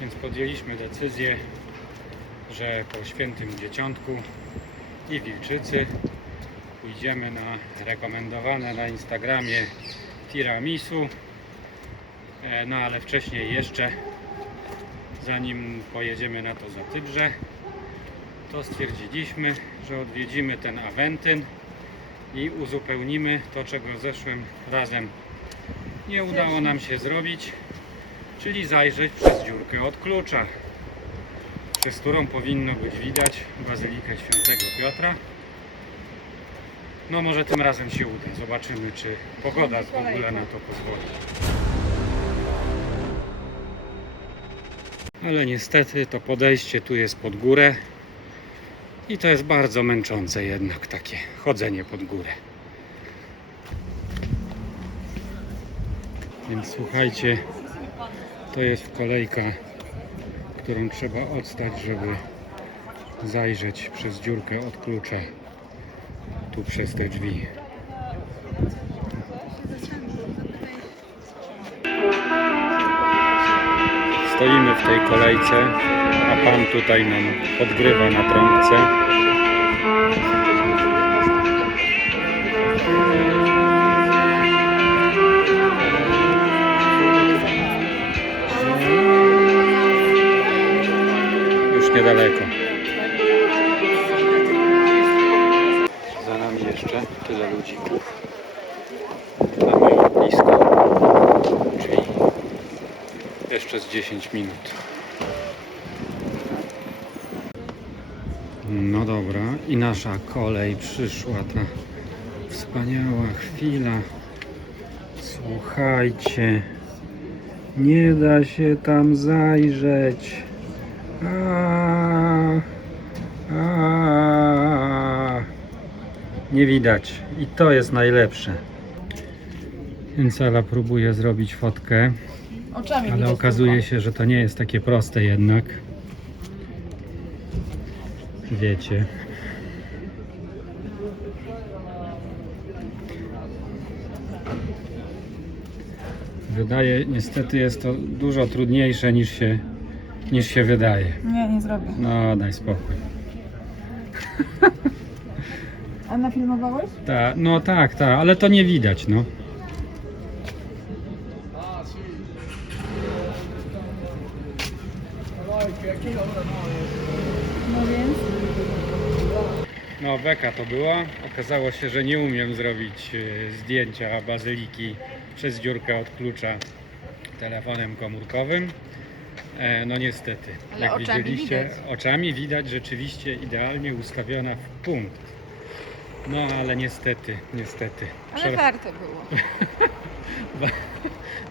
Więc podjęliśmy decyzję, że po świętym dzieciątku i wilczycy pójdziemy na rekomendowane na Instagramie tiramisu. E, No ale wcześniej jeszcze, zanim pojedziemy na to Zatybrze, to stwierdziliśmy, że odwiedzimy ten Awentyn i uzupełnimy to, czego zeszłym razem nie udało nam się zrobić, czyli zajrzeć przez dziurkę od klucza, przez którą powinno być widać Bazylikę Świętego Piotra. No może tym razem się uda. Zobaczymy, czy pogoda w ogóle na to pozwoli. Ale niestety to podejście tu jest pod górę i to jest bardzo męczące jednak takie chodzenie pod górę. Więc słuchajcie, to jest kolejka, którą trzeba odstać, żeby zajrzeć przez dziurkę od klucza tu przez te drzwi. Stoimy w tej kolejce, a pan tutaj nam podgrywa na trąbce. Już niedaleko. Za nami jeszcze tyle ludzików. Mamy blisko. Czyli jeszcze z 10 minut. No dobra, i nasza kolej przyszła, ta wspaniała chwila. Słuchajcie, nie da się tam zajrzeć. A, a, nie widać. I to jest najlepsze. Więc Ala próbuje zrobić fotkę. Oczami Ale widać okazuje tylko. się, że to nie jest takie proste jednak. Wiecie. Wydaje, niestety jest to dużo trudniejsze niż się, niż się wydaje. Nie, nie zrobię. No, daj spokój. A nafilmowałeś? Ta, no tak, tak, ale to nie widać, no. No więc? No, beka to była. Okazało się, że nie umiem zrobić e, zdjęcia bazyliki przez dziurkę od klucza telefonem komórkowym. E, No niestety, Ale jak oczami widzieliście, widać. oczami widać rzeczywiście idealnie ustawiona w punkt. No ale niestety, niestety. Ale Prze- warto było.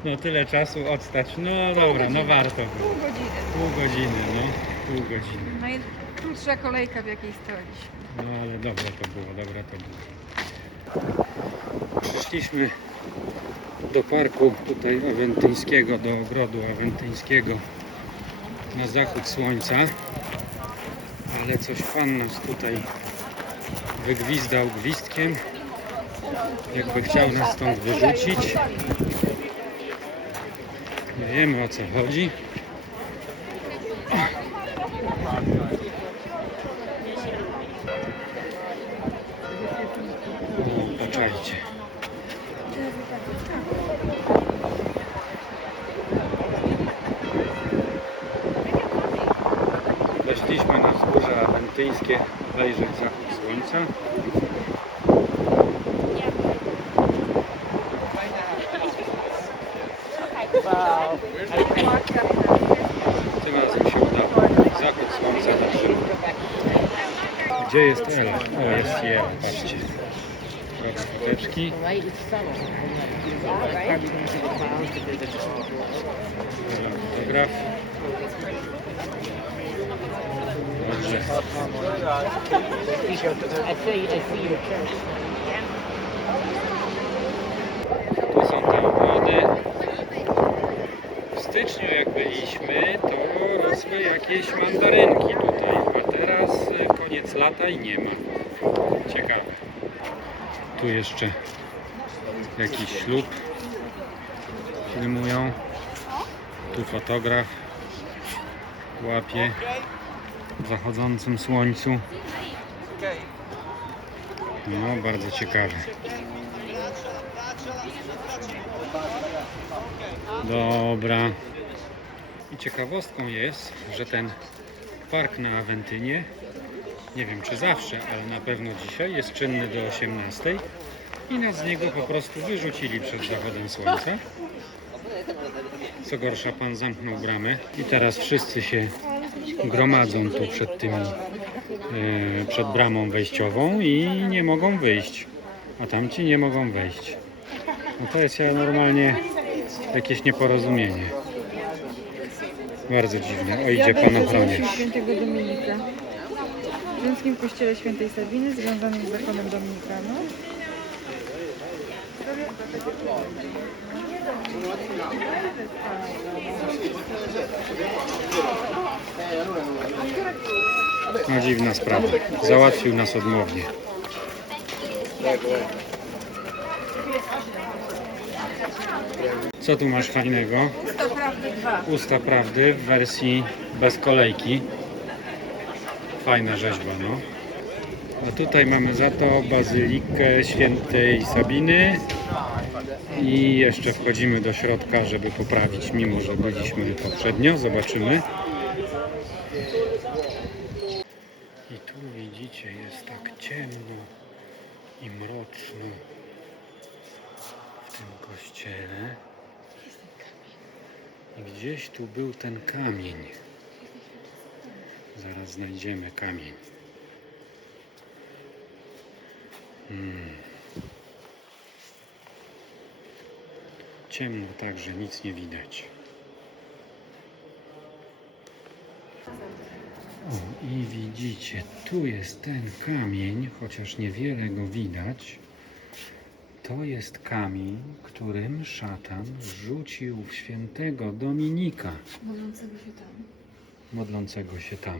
No tyle czasu odstać. No dobra, no godziny. warto było. Pół godziny. Pół godziny, no. Pół godziny. Najkrótsza kolejka w jakiej staliśmy. No ale dobre to było, dobre to było. Przyszliśmy do parku tutaj awentyńskiego, do ogrodu awentyńskiego na zachód słońca. Ale coś pan nas tutaj wygwizdał gwizdkiem. Jakby chciał nas stąd wyrzucić. Nie wiemy o co chodzi. O, poczekajcie. Weszliśmy na wzgórze awentyńskie obejrzeć zachód słońca. Tym się udało. Zachód słońca żywo. Gdzie jest Ela? O, jest Jela, patrzcie. Robię foteczki. Right, Dobrze. Tu są te ogrody. W styczniu jak byliśmy, to rosły jakieś mandarynki tutaj, a teraz koniec lata i nie ma. Ciekawe. Tu jeszcze jakiś ślub filmują. Tu fotograf. łapie zachodzącym słońcu. No, bardzo ciekawe. Dobra. I ciekawostką jest, że ten park na Awentynie, nie wiem czy zawsze, ale na pewno dzisiaj jest czynny do 18 i nas z niego po prostu wyrzucili przed zachodem słońca. Co gorsza, pan zamknął bramę i teraz wszyscy się gromadzą tu przed tymi, e, przed bramą wejściową i nie mogą wyjść. A tamci nie mogą wejść. No to jest ja normalnie jakieś nieporozumienie. Bardzo dziwne. O, idzie pan ochroniarz. świętego Dominika. W rzymskim kościele świętej Sabiny związanym z zakonem Dominikanu. No dziwna sprawa. Załatwił nas odmownie. Co tu masz fajnego? To prawdy dwa. Usta Prawdy w wersji bez kolejki. Fajna rzeźba, no. A tutaj mamy za to Bazylikę Świętej Sabiny. I jeszcze wchodzimy do środka, żeby poprawić, mimo że byliśmy poprzednio. Zobaczymy. I tu widzicie, jest tak ciemno i mroczno w tym kościele. I gdzieś tu był ten kamień. Zaraz znajdziemy kamień. Ciemno tak, że nic nie widać. O, i widzicie, tu jest ten kamień, chociaż niewiele go widać. To jest kamień, którym szatan rzucił w świętego Dominika, Modlącego się tam. modlącego się tam.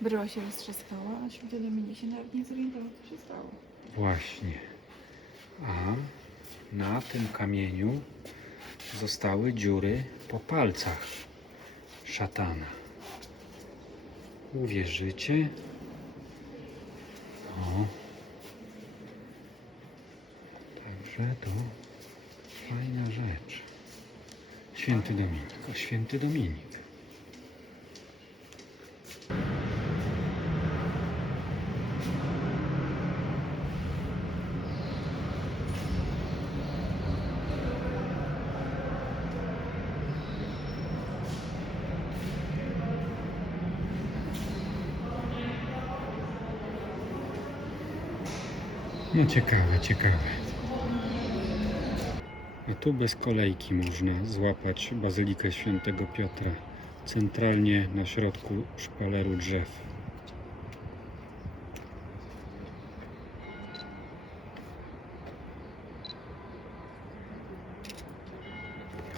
Bryła się roztrzaskała, a święty Dominik się nawet nie zorientował, co się stało. Właśnie. A na tym kamieniu zostały dziury po palcach szatana. Uwierzycie? O. Także to fajna rzecz. Święty Dominik. O, święty Dominik. No ciekawe, ciekawe. A tu bez kolejki można złapać Bazylikę Świętego Piotra. Centralnie na środku szpaleru drzew.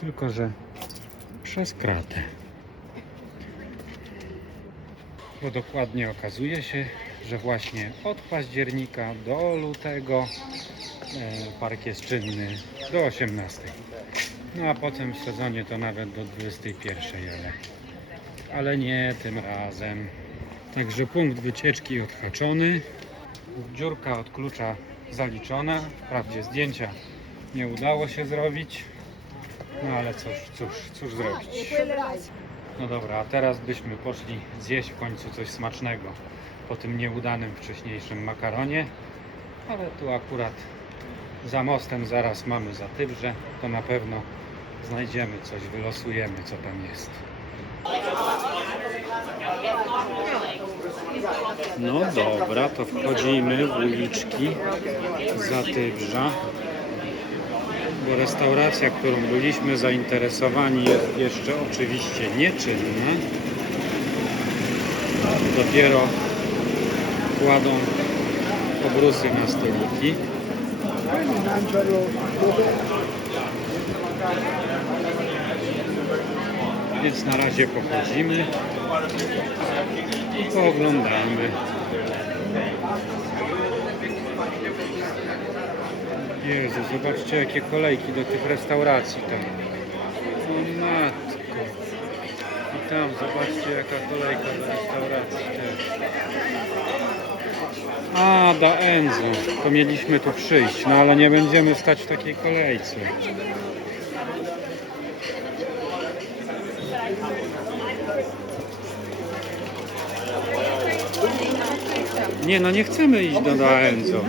Tylko, że przez kratę. Bo dokładnie okazuje się, że właśnie od października do lutego e, park jest czynny do 18. No a potem w sezonie to nawet do 21, ale, ale nie tym razem. Także punkt wycieczki odhaczony. Dziurka od klucza zaliczona. Wprawdzie zdjęcia nie udało się zrobić. No ale cóż, cóż, cóż zrobić. No dobra, a teraz byśmy poszli zjeść w końcu coś smacznego po tym nieudanym wcześniejszym makaronie. Ale tu akurat za mostem zaraz mamy Zatybrze, to na pewno znajdziemy coś, wylosujemy co tam jest. No dobra, to wchodzimy w uliczki Zatybrza. Bo restauracja, którą byliśmy zainteresowani jest jeszcze oczywiście nieczynna. Dopiero kładą obrusy na stoliki. Więc na razie pochodzimy i pooglądamy. Jezu, zobaczcie jakie kolejki do tych restauracji tam. O. Tam, zobaczcie jaka kolejka do restauracji też. A, da Enzo. To mieliśmy tu przyjść, no ale nie będziemy stać w takiej kolejce. Nie, no nie chcemy iść do da Enzo.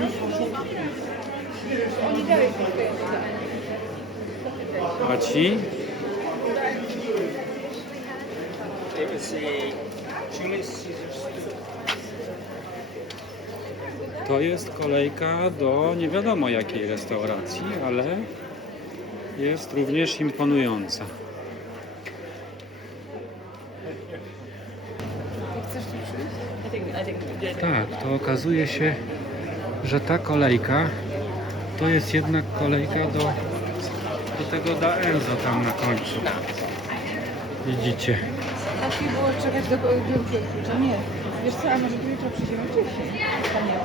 A ci? It was a Julius Caesar To jest kolejka do nie wiadomo jakiej restauracji, ale jest również imponująca. Tak, to okazuje się, że ta kolejka to jest jednak kolejka do, do tego da Enzo tam na końcu. Widzicie? Łatwiej było czekać do klucza. Nie. Wiesz co, a może tu jutro przyjdziemy wcześniej? Nie.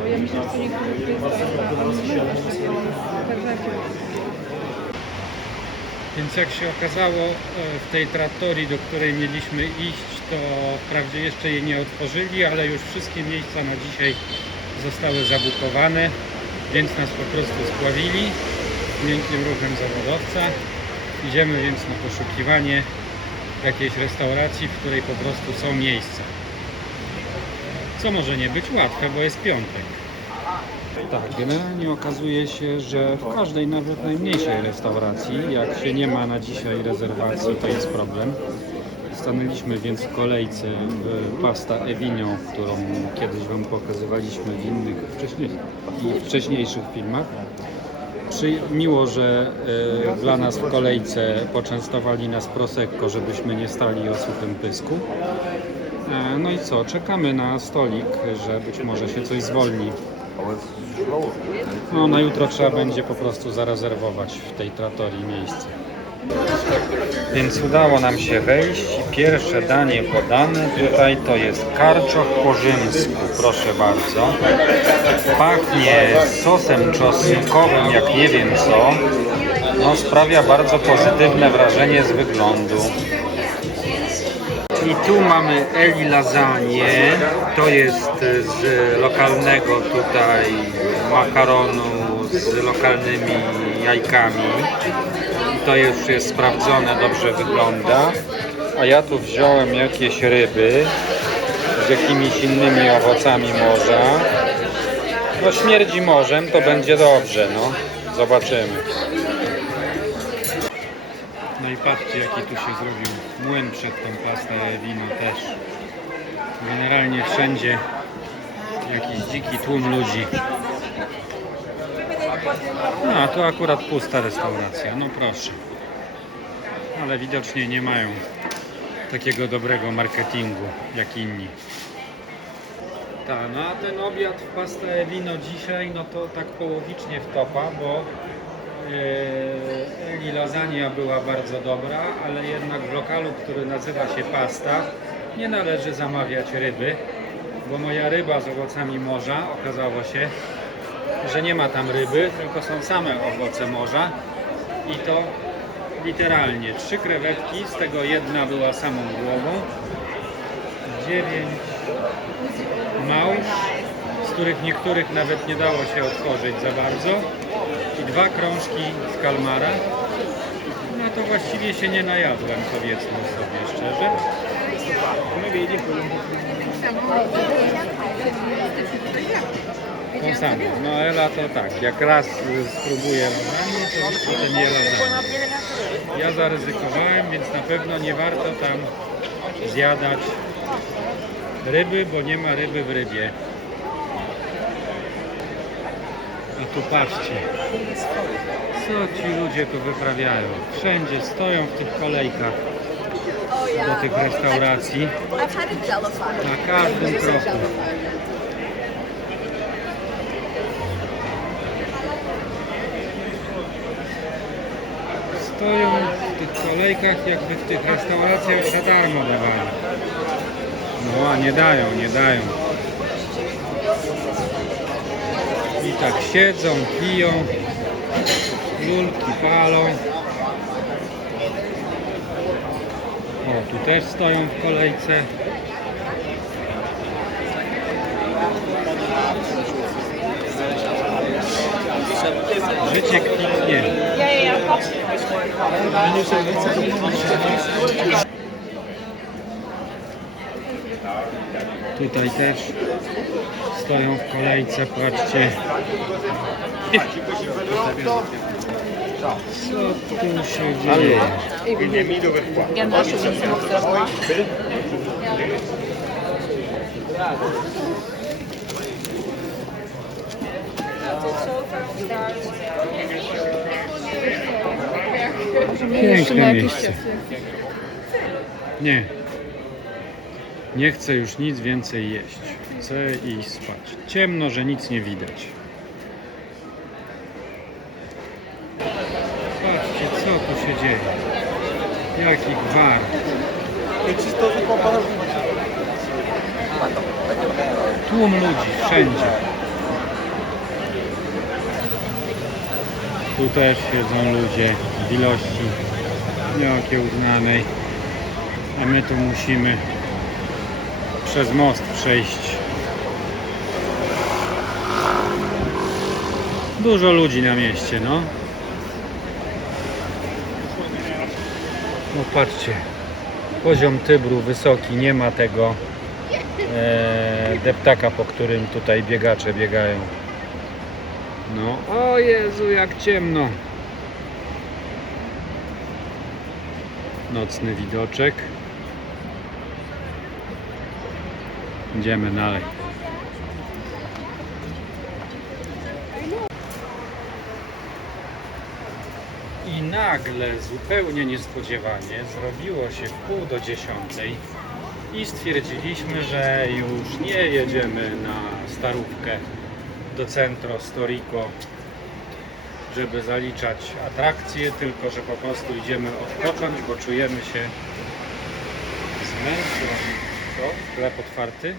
Bo ja myślę, że co niektórzy tutaj stoją, a jak Więc jak się okazało e, w tej trattorii, do której mieliśmy iść, to wprawdzie jeszcze jej nie otworzyli, ale już wszystkie miejsca na dzisiaj zostały zabukowane, więc nas po prostu spławili miękkim ruchem zawodowca. Idziemy więc na poszukiwanie jakiejś restauracji, w której po prostu są miejsca. Co może nie być łatwe, bo jest piątek. Tak, generalnie okazuje się, że w każdej, nawet najmniejszej restauracji, jak się nie ma na dzisiaj rezerwacji, to jest problem. Stanęliśmy więc w kolejce w Pasta Evinio, którą kiedyś Wam pokazywaliśmy w innych wcześniejszych filmach. Przy, miło, że e, dla nas w kolejce poczęstowali nas prosecco, żebyśmy nie stali o suchym pysku. E, no i co, czekamy na stolik, że być może się coś zwolni. No, na jutro trzeba będzie po prostu zarezerwować w tej tratorii miejsce. Więc udało nam się wejść i pierwsze danie podane tutaj to jest karczoch po rzymsku, proszę bardzo. Pachnie sosem czosnkowym jak nie wiem co. No, sprawia bardzo pozytywne wrażenie z wyglądu. I tu mamy Eli Lasagne. To jest z lokalnego tutaj makaronu z lokalnymi jajkami. To już jest sprawdzone, dobrze wygląda. A ja tu wziąłem jakieś ryby z jakimiś innymi owocami morza. No śmierdzi morzem, to będzie dobrze, no. Zobaczymy. No i patrzcie jaki tu się zrobił młyn przed tą pastą wino też. Generalnie wszędzie jakiś dziki tłum ludzi. No tu akurat pusta restauracja, no proszę. Ale widocznie nie mają takiego dobrego marketingu jak inni. Tak, no a ten obiad w pasta e wino dzisiaj, no to tak połowicznie wtopa, bo Yy, Eli lasagna była bardzo dobra, ale jednak w lokalu, który nazywa się Pasta, nie należy zamawiać ryby, bo moja ryba z owocami morza okazało się, że nie ma tam ryby, tylko są same owoce morza i to literalnie trzy krewetki, z tego jedna była samą głową, dziewięć małż, z których niektórych nawet nie dało się otworzyć za bardzo i dwa krążki z kalmara. No to właściwie się nie najadłem, powiedzmy sobie szczerze. Tą samą. No Ela to tak, jak raz y, spróbuję to już potem nie lasagne. Ja zaryzykowałem, więc na pewno nie warto tam zjadać ryby, bo nie ma ryby w rybie. A tu patrzcie, co ci ludzie tu wyprawiają. Wszędzie stoją w tych kolejkach do tych restauracji. Na każdym kroku. Tych kolejkach, jakby w tych restauracjach za darmo dawali. No a nie dają, nie dają. I tak siedzą, piją, lulki palą. O, tu też stoją w kolejce. Życie kwitnie. Tutaj też stoją w kolejce, patrzcie. Co tu się dzieje? Piękne miejsce. Nie. Nie chcę już nic więcej jeść. Chcę iść spać. Ciemno, że nic nie widać. Patrzcie, co tu się dzieje. Jaki gwar. Tłum ludzi wszędzie. Tu też siedzą ludzie w ilości nieokiełznanej. A my tu musimy przez most przejść. Dużo ludzi na mieście, no. No patrzcie, poziom Tybru wysoki, nie ma tego e, deptaka, po którym tutaj biegacze biegają. No, o Jezu, jak ciemno. Nocny widoczek. Idziemy dalej. I nagle, zupełnie niespodziewanie, zrobiło się pół do dziesiątej i stwierdziliśmy, że już nie jedziemy na starówkę do Centro Storico, żeby zaliczać atrakcje, tylko że po prostu idziemy odpocząć, bo czujemy się zmęczeni. Co? Sklep otwarty?